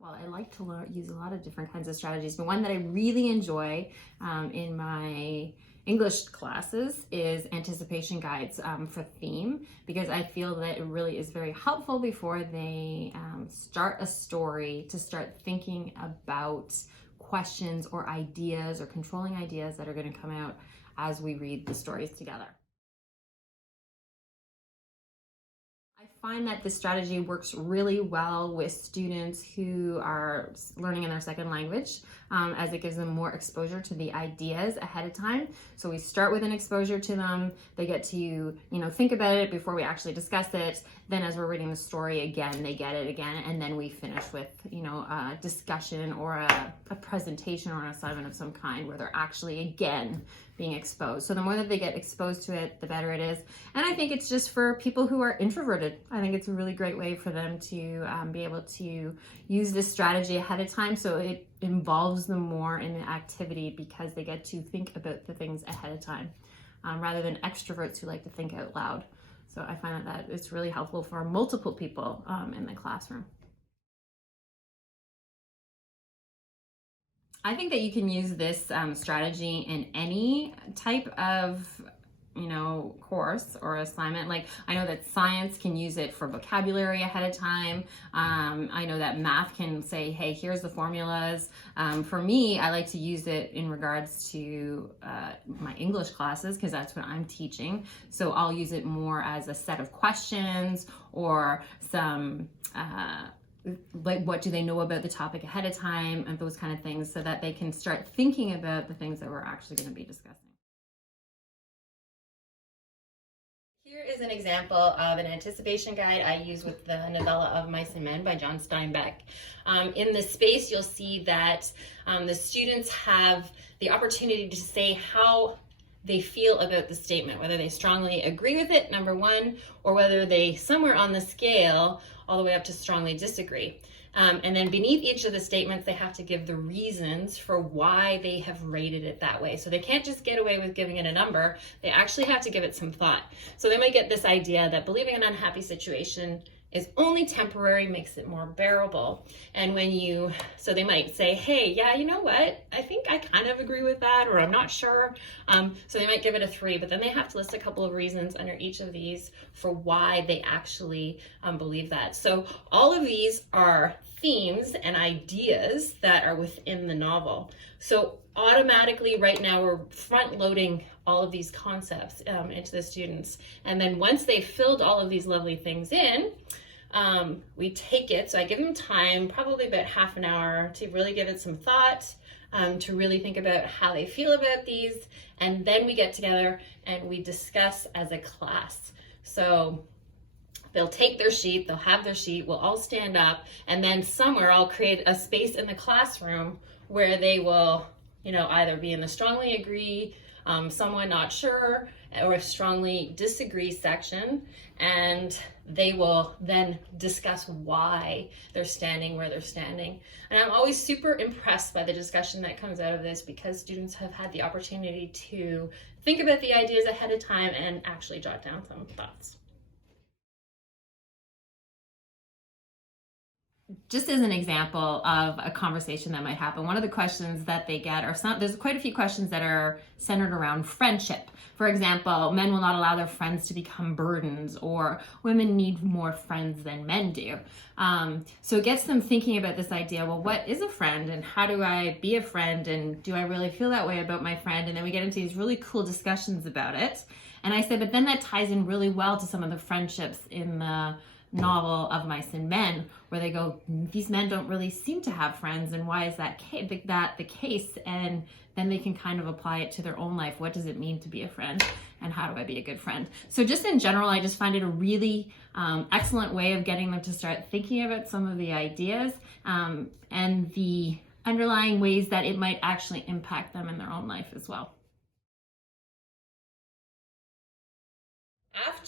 Well, I like to use a lot of different kinds of strategies, but one that I really enjoy in my English classes is anticipation guides for theme, because I feel that it really is very helpful before they start a story to start thinking about questions or ideas or controlling ideas that are going to come out as we read the stories together. I find that this strategy works really well with students who are learning in their second language, as it gives them more exposure to the ideas ahead of time. So we start with an exposure to them. They get to, think about it before we actually discuss it. Then as we're reading the story again, they get it again. And then we finish with, a discussion or a presentation or an assignment of some kind where they're actually, again, being exposed. So the more that they get exposed to it, the better it is. And I think it's just for people who are introverted. I think it's a really great way for them to be able to use this strategy ahead of time, so it involves them more in the activity because they get to think about the things ahead of time, rather than extroverts who like to think out loud. So I find that it's really helpful for multiple people in the classroom. I think that you can use this strategy in any type of course or assignment. Like, I know that science can use it for vocabulary ahead of time. I know that math can say, hey, here's the formulas. For me, I like to use it in regards to my English classes, because that's what I'm teaching. So I'll use it more as a set of questions or some like, what do they know about the topic ahead of time, and those kind of things, so that they can start thinking about the things that we're actually going to be discussing. Here is an example of an anticipation guide I use with the novella of Mice and Men by John Steinbeck. In this space, you'll see that the students have the opportunity to say how they feel about the statement, whether they strongly agree with it, number one, or whether they, somewhere on the scale, all the way up to strongly disagree. And then beneath each of the statements, they have to give the reasons for why they have rated it that way. So they can't just get away with giving it a number. They actually have to give it some thought. So they might get this idea that believing an unhappy situation is only temporary makes it more bearable. And so they might say, hey, yeah, you know what? I think I kind of agree with that, or I'm not sure. So they might give it a 3, but then they have to list a couple of reasons under each of these for why they actually believe that. So all of these are themes and ideas that are within the novel. So automatically right now we're front loading all of these concepts into the students. And then once they've filled all of these lovely things in, we take it. So I give them time, probably about half an hour, to really give it some thought, to really think about how they feel about these. And then we get together and we discuss as a class. So they'll take their sheet, they'll have their sheet, we'll all stand up, and then somewhere I'll create a space in the classroom where they will, either be in the strongly agree, somewhat not sure, or a strongly disagree section, and they will then discuss why they're standing where they're standing. And I'm always super impressed by the discussion that comes out of this, because students have had the opportunity to think about the ideas ahead of time and actually jot down some thoughts. Just as an example of a conversation that might happen, one of the questions that they get there's quite a few questions that are centered around friendship. For example, men will not allow their friends to become burdens, or women need more friends than men do. So it gets them thinking about this idea, well, what is a friend, and how do I be a friend, and do I really feel that way about my friend? And then we get into these really cool discussions about it. And I said, but then that ties in really well to some of the friendships in the novel of Mice and Men, where they go, these men don't really seem to have friends, and why is that the case? And then they can kind of apply it to their own life. What does it mean to be a friend, and how do I be a good friend? So just in general, I just find it a really excellent way of getting them to start thinking about some of the ideas and the underlying ways that it might actually impact them in their own life as well.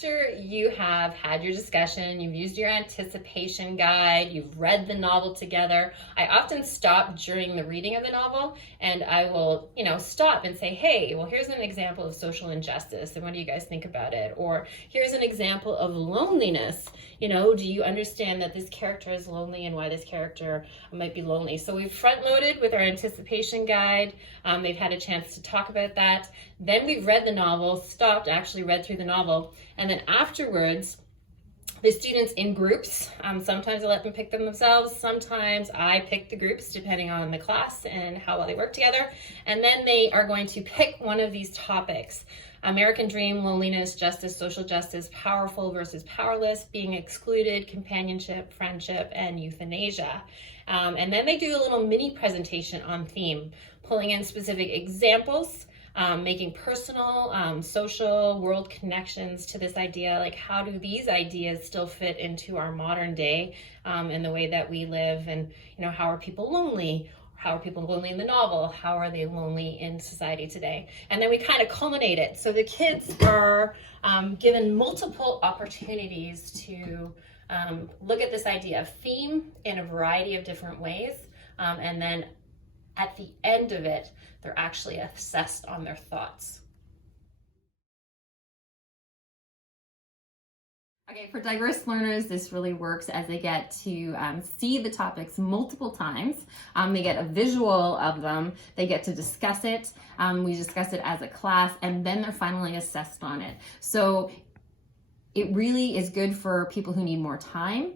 after you have had your discussion, you've used your anticipation guide, you've read the novel together, I often stop during the reading of the novel and I will, stop and say, hey, well, here's an example of social injustice and what do you guys think about it? Or here's an example of loneliness. Do you understand that this character is lonely and why this character might be lonely? So we've front loaded with our anticipation guide. They've had a chance to talk about that. Then we've read the novel, stopped, actually read through the novel. And then afterwards, the students in groups, sometimes I let them pick them themselves. Sometimes I pick the groups depending on the class and how well they work together. And then they are going to pick one of these topics. American dream, loneliness, justice, social justice, powerful versus powerless, being excluded, companionship, friendship, and euthanasia. And then they do a little mini presentation on theme, pulling in specific examples, making personal, social, world connections to this idea. Like, how do these ideas still fit into our modern day and the way that we live? And, how are people lonely? How are people lonely in the novel? How are they lonely in society today? And then we kind of culminate it. So the kids are given multiple opportunities to look at this idea of theme in a variety of different ways. And then at the end of it, they're actually assessed on their thoughts. Okay, for diverse learners, this really works as they get to see the topics multiple times. They get a visual of them. They get to discuss it. We discuss it as a class, and then they're finally assessed on it. So it really is good for people who need more time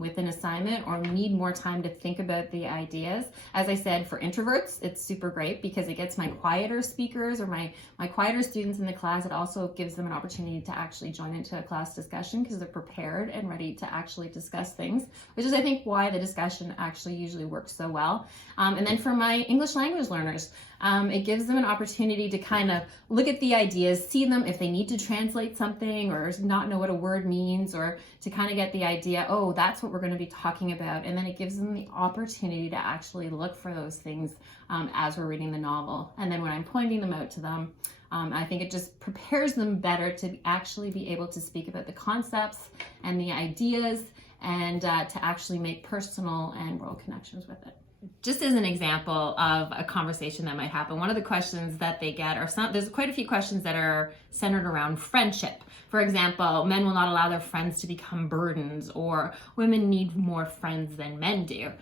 with an assignment or need more time to think about the ideas. As I said, for introverts, it's super great because it gets my quieter speakers or my quieter students in the class. It also gives them an opportunity to actually join into a class discussion because they're prepared and ready to actually discuss things, which is, I think, why the discussion actually usually works so well. And then for my English language learners, it gives them an opportunity to kind of look at the ideas, see them if they need to translate something or not know what a word means, or to kind of get the idea, oh, that's what we're going to be talking about. And then it gives them the opportunity to actually look for those things as we're reading the novel. And then when I'm pointing them out to them, I think it just prepares them better to actually be able to speak about the concepts and the ideas and to actually make personal and world connections with it. Just as an example of a conversation that might happen, one of the questions that they get there's quite a few questions that are centered around friendship. For example, men will not allow their friends to become burdens, or women need more friends than men do.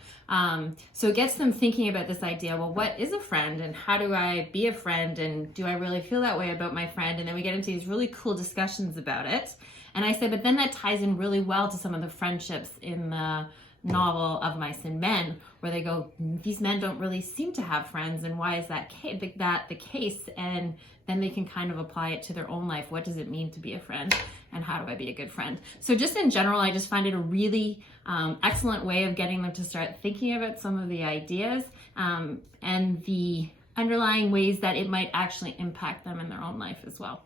So it gets them thinking about this idea, well, what is a friend and how do I be a friend and do I really feel that way about my friend? And then we get into these really cool discussions about it. And I said, but then that ties in really well to some of the friendships in the novel of Mice and Men, where they go, these men don't really seem to have friends, and why is that the case? And then they can kind of apply it to their own life. What does it mean to be a friend, and how do I be a good friend? So just in general, I just find it a really excellent way of getting them to start thinking about some of the ideas and the underlying ways that it might actually impact them in their own life as well.